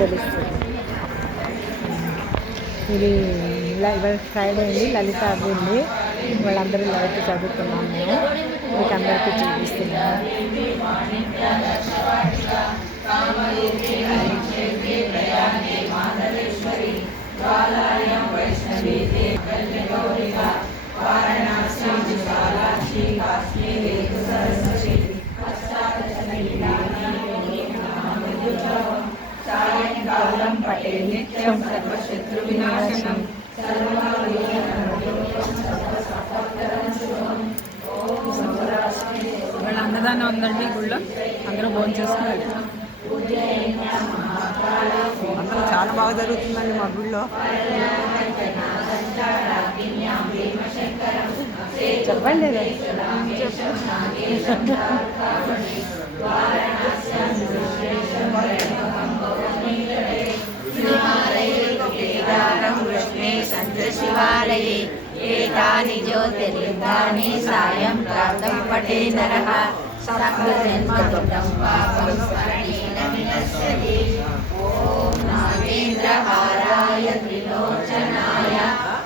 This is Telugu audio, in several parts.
తెలుస్తుంది. ఇది ఇవాళ ఫ్రైడే అండి, లలిత అవ్వింది. వాళ్ళందరూ లలిత చదువుతున్నాము. మేము మీకు అందరికీ చూపిస్తున్నాము. పటే నిత్యం సర్వశత్రు వినాశనం. వాళ్ళ అన్నదానం ఉందండి గుళ్ళో, అందరూ భోజనం చేసుకున్నారు. అందరూ చాలా బాగా జరుగుతుందండి మా గుళ్ళో. చెప్పండి शिवालये एतानि ज्योतिर्लिङ्गानि सायं प्रातः पठे नरः सकलजन्मदुःखं पापं स्मरणेन विनश्यति. ॐ नागेन्द्रहाराय त्रिलोचनाय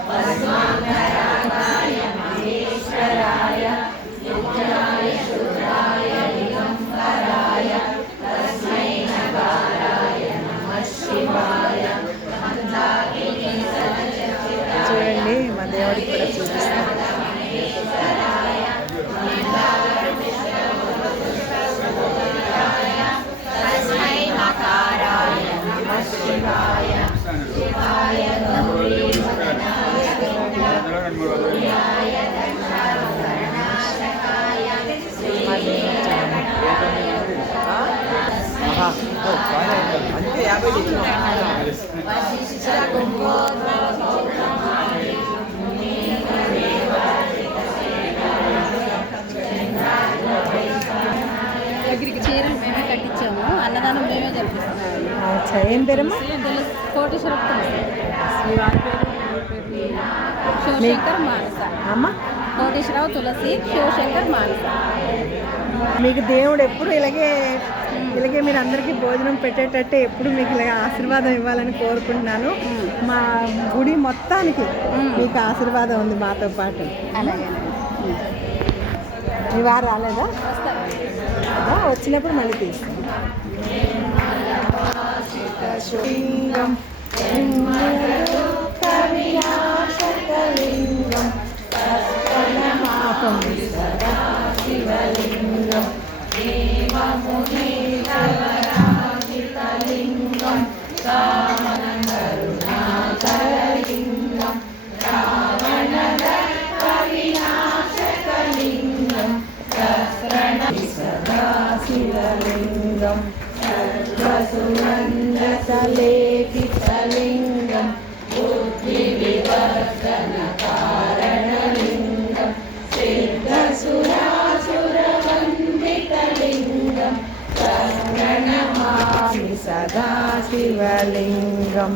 पद्माकराय महेश्वराय युज्याय शूद्राय दिगम्बराय तस्मै नगाराय नमः शिवाय. చూడండి, మా దేవుడికి కూడా చూపిస్తాం. అంతే 50 చీరలు మేమే కట్టించాము, అన్నదానం మేమే జరిపిస్తున్నాము. ఏం పేరమ్మా? కోటేశ్వర శివశంకర్ మానస. అమ్మ కోటేశ్వరరావు తులసి, శివశంకర్ మానస. మీకు దేవుడు ఎప్పుడు ఇలాగే మీరు అందరికీ భోజనం పెట్టేటట్టే ఎప్పుడు మీకు ఇలాగ ఆశీర్వాదం ఇవ్వాలని కోరుకుంటున్నాను. మా గుడి మొత్తానికి మీకు ఆశీర్వాదం ఉంది మాతో పాటు. అలాగే మీ వారు రాలేదా? వచ్చినప్పుడు మళ్ళీ తీస్తాం. శివలింగం సర్వసునందలేపితలింగం బుద్ధి వివర్ధన కారణలింగం సిద్ధసురాసురవందితలింగం ప్రణమామి సదా శివలింగం.